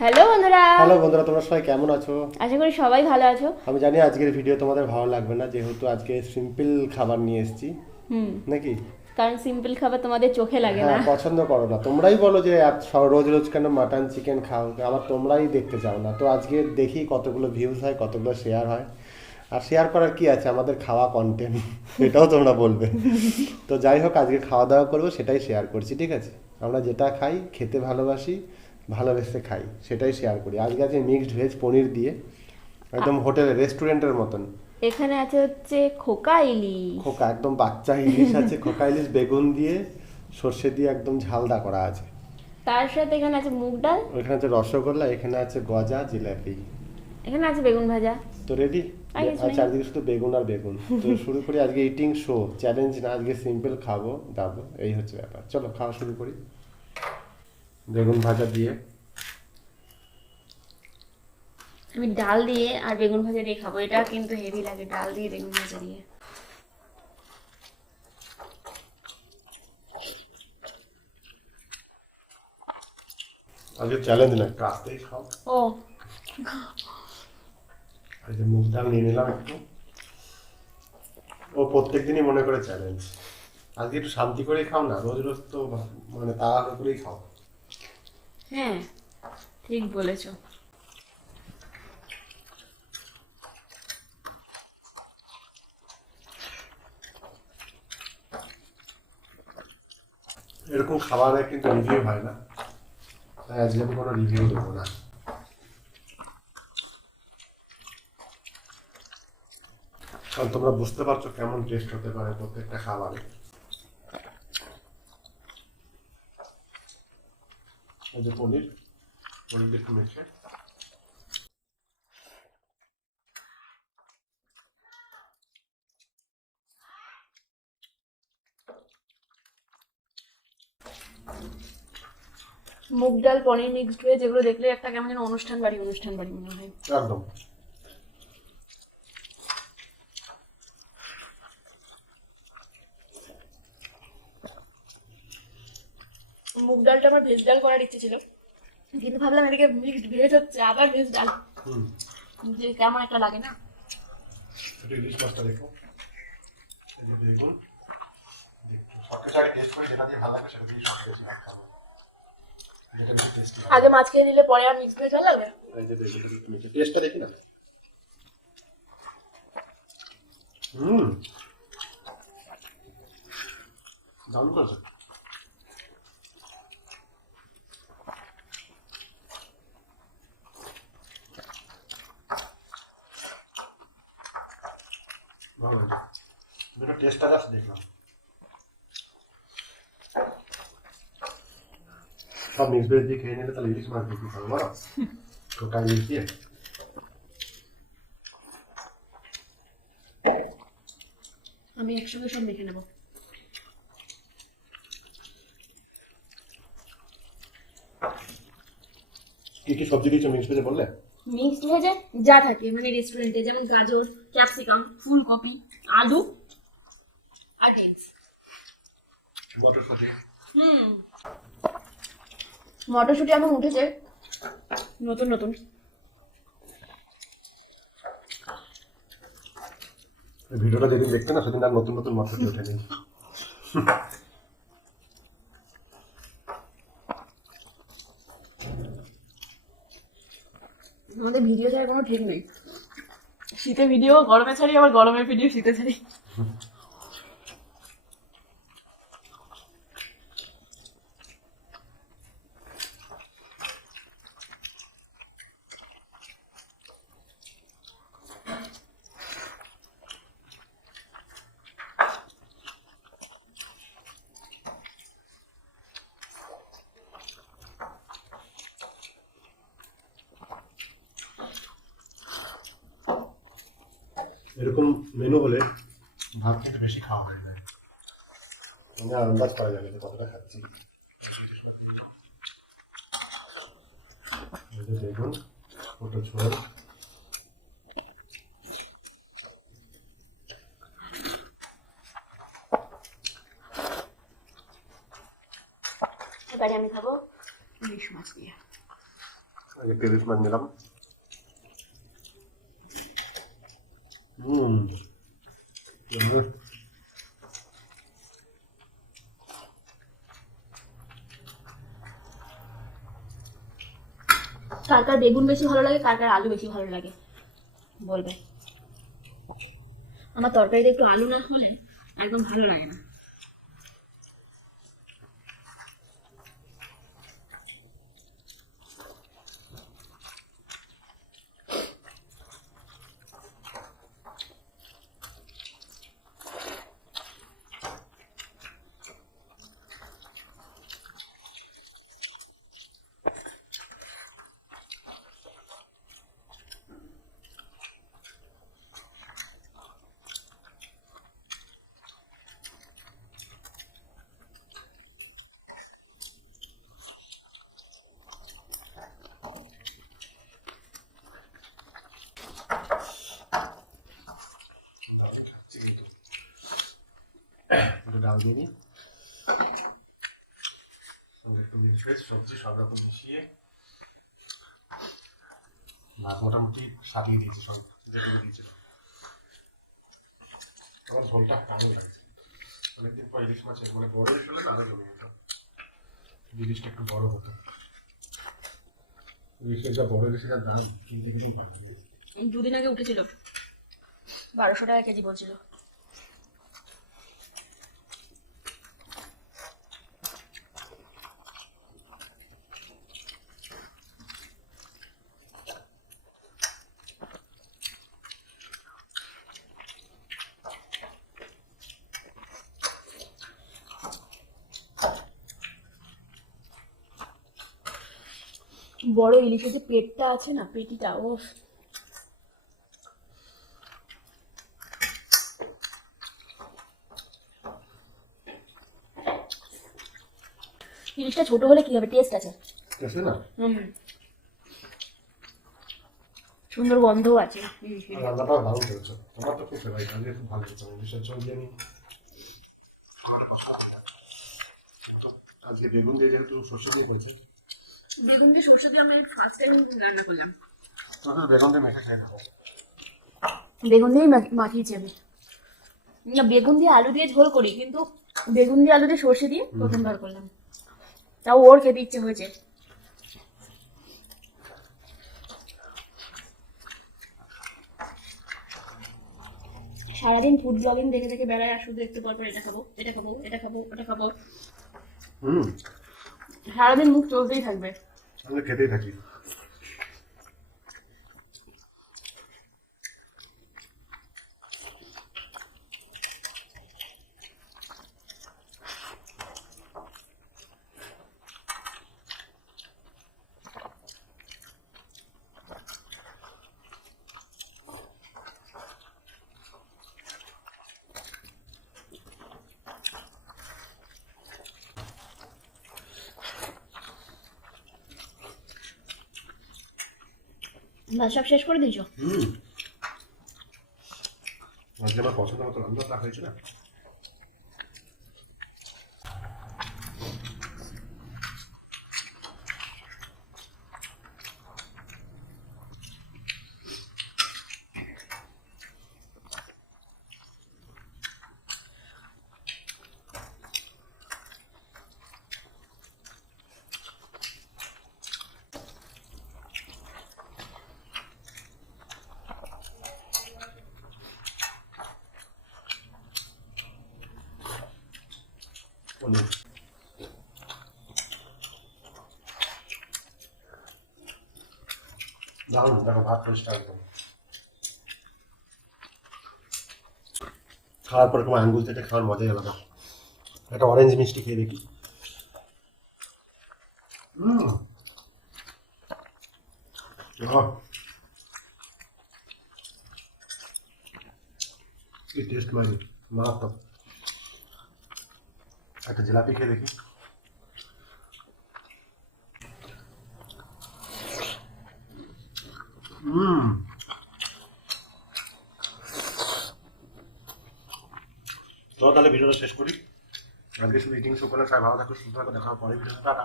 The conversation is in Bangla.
হ্যালো বন্ধুরা। হ্যালো বন্ধুরা তোমরা সবাই কেমন আছো? আশা করি সবাই ভালো আছো। আমি জানি আজকের ভিডিও তোমাদের ভালো লাগবে না যেহেতু আজকে সিম্পল খাবার নিয়ে এসেছি। হুম। নাকি? কারণ সিম্পল খাবার তোমাদের চোখে লাগে না। হ্যাঁ পছন্দ করো না। তোমরাই বলো যে রোজ রোজ কেন মাটন চিকেন খাও আবার তোমরাই দেখতে চাও না। তো আজকে দেখি কতগুলো ভিউজ হয় কতগুলো শেয়ার হয়। আর শেয়ার করার কি আছে? আমাদের খাওয়া কন্টেন্ট এটাও তোমরা বলবে। তো যাই হোক আজকে খাওয়া দাওয়া করব সেটাই শেয়ার করছি ঠিক আছে? আমরা যেটা খাই খেতে ভালোবাসি। ভালোবেসে খাই সেটাই শেয়ার করি। আজকে আছে মিক্সড ভেজ পনির দিয়ে একদম হোটেলে রেস্টুরেন্টের মতন। এখানে আছে হচ্ছে খোকা ইলিশ। খোকা একদম বাচ্চা ইলিশ আছে খোকা ইলিশ বেগুন দিয়ে সর্ষে দিয়ে একদম ঝালদা করা আছে। তার সাথে এখানে আছে মুগ ডাল। ওইখানে আছে রসগোল্লা এখানে আছে গজা জিলাপি। এখানে আছে বেগুন ভাজা। তো রেডি আর। চারদিকে শুধু বেগুন আর বেগুন। তো শুরু করি আজকে ইটিং শো চ্যালেঞ্জ না আজকে সিম্পল খাব দাবো এই হচ্ছে ব্যাপার। চলো খাওয়া শুরু করি। বেগুন ভাজা দিয়ে। আমি ডাল দিয়ে আর বেগুন ভাজা দিয়ে খাব। এটা কিন্তু হেভি লাগে ডাল দিয়ে বেগুন ভাজা দিয়ে। আজকে চ্যালেঞ্জ না একটু আসতেই খাও। ও। যে মুগ ডাল নিয়ে নিলাম একটু। ও প্রত্যেক দিনই মনে করে চ্যালেঞ্জ আজকে একটু শান্তি করেই খাও না রোজ রোজ তো মানে তাড়াহুড়ো করেই খাও। হ্যাঁ ঠিক বলেছ। এরকম খাবারের কিন্তু রিভিউ হয় না। তাই আজকে আমি কোনো রিভিউ দেবো না। কারণ তোমরা বুঝতে পারছ কেমন টেস্ট হতে পারে প্রত্যেকটা খাবারে। এই যে পনির পনির একটু মেখে মুগ ডাল পনির মিক্সড হয়ে যেগুলো দেখলে একটা কেমন যেন অনুষ্ঠান বাড়ি অনুষ্ঠান বাড়ি মনে হয়। একদম মুগ ডালটা আমার ভেজ ডাল করার ইচ্ছে ছিল। কিন্তু ভাবলাম এদিকে মিক্সড ভেজ হচ্ছে আবার ভেজ ডাল। হুম। যে কেমন একটা লাগে না। একটু ইলিশ মাছটা দেখো। এই যে বেগুন। সব আগে টেস্ট করে যেটা দিয়ে ভালো লাগবে সেটা দিয়ে সব বেশি ভাগ খাব। যেটা বেশি টেস্টি আগে মাছ খেয়ে নিলে পরে আর মিক্সড ভেজ ভালো লাগবে এই যে বেগুন একটু মেখে টেস্টটা দেখি না? হুম। দারুণ করেছে ভালো লাগছে দুটো টেস্টটা জাস্ট দেখলাম। সব মিক্স ভেজ দিয়ে খেয়ে নিলে তাহলে ইলিশ মাছ দিয়ে কি খাব বলো টোটাল ইলিশ দিয়ে। আমি একসঙ্গে সব মেখে নেব। কি কি সবজি দিয়েছ মিক্স ভেজে বললে? মিক্সড ভেজে যা থাকে মানে রেস্টুরেন্টে যেমন গাজর ক্যাপসিকাম ফুলকপি আলু আর মটরশুঁটি। হুম। মটরশুঁটি এখন উঠেছে। নতুন নতুন। ভিডিওটা যেদিন দেখতে না সেদিন আর নতুন নতুন মটরশুঁটি ওঠেনি। আমাদের ভিডিও ছাড়া কোনো ঠিক নেই। শীতে ভিডিও গরমে ছাড়ি আবার গরমের ভিডিও শীতে ছাড়ি। এরকম মেনু হলে ভাত কিন্তু বেশি খাওয়া হয়ে যায় মানে আন্দাজ করা যাবে যে কতটা খাচ্ছি। দেখুন ওটা এবারে আমি খাব ইলিশ মাছ দিয়ে। আগে ইলিশ মাছ নিলাম। হুম। কার কার বেগুন বেশি ভালো লাগে, কার কার আলু বেশি ভালো লাগে বলবে আমার তরকারিতে একটু আলু না হলে একদম ভালো লাগে না একটু ডাল দিয়ে দিই। সবজি সব রকম মিশিয়ে ভাত মোটামুটি সারিয়ে দিয়েছি সব। যেটুকু দিয়েছিলাম। আমার ঝোলটা দারুণ লাগছে অনেকদিন পর ইলিশ মাছের মানে বড় ইলিশ হলে আরও জমে যেত ইলিশটা একটু বড় হতো। ইলিশের যা বড় ইলিশের দাম কিনতে না। দুদিন আগে উঠেছিল। বারোশো টাকা কেজি বলছিল। বড় ইলিশের যে পেটটা আছে না পেটিটা ও ইলিশটা ছোট হলে কি হবে? টেস্ট আছে। আছে না? হুম। সুন্দর গন্ধও আছে। ইলিশের। ভালো করেছ আমার তো খুব ফেভারিট আজকে খুব ভালো আমি বেগুন দিয়ে যেহেতু সর্ষে দিয়ে করেছে বেগুন দিয়ে সরষে দিয়ে আমি ফার্স্ট টাইম রান্না করলাম। বেগুন দিয়ে মেখে খেয়ে খাব বেগুন দিয়েই মা- মাখিয়েছি আমি। না বেগুন দিয়ে আলু দিয়ে ঝোল করি কিন্তু বেগুন দিয়ে আলু দিয়ে সর্ষে দিয়ে প্রথমবার করলাম। তাও ওর খেতে ইচ্ছে হয়েছে। সারাদিন ফুড ব্লগিং দেখে দেখে বেড়ায় আর শুধু একটু পর পর এটা খাব এটা খাব এটা খাব ওটা খাব। হুম। সারাদিন মুখ চলতেই থাকবে। আমি খেতেই থাকি ভাত সব শেষ করে দিয়েছ? আজকে আমার পছন্দ মতো রান্না হয়েছে না? দারুণ, দেখো ভাত পরিষ্কার খাওয়ার পর তোমার আঙ্গুল থেকে খাওয়ার মজাই আলাদা। একটা অরেঞ্জ মিষ্টি খেয়ে দেখি। হুম টেস্ট মানে মারাত্মক। একটা জিলাপি খেয়ে দেখি। হুম। চলো তাহলে ভিডিওটা শেষ করি। আজকে শুধু ইটিং শো করলে সবাই ভালো থাকো, সুস্থ থাকো, দেখা পরে পরের টাটা।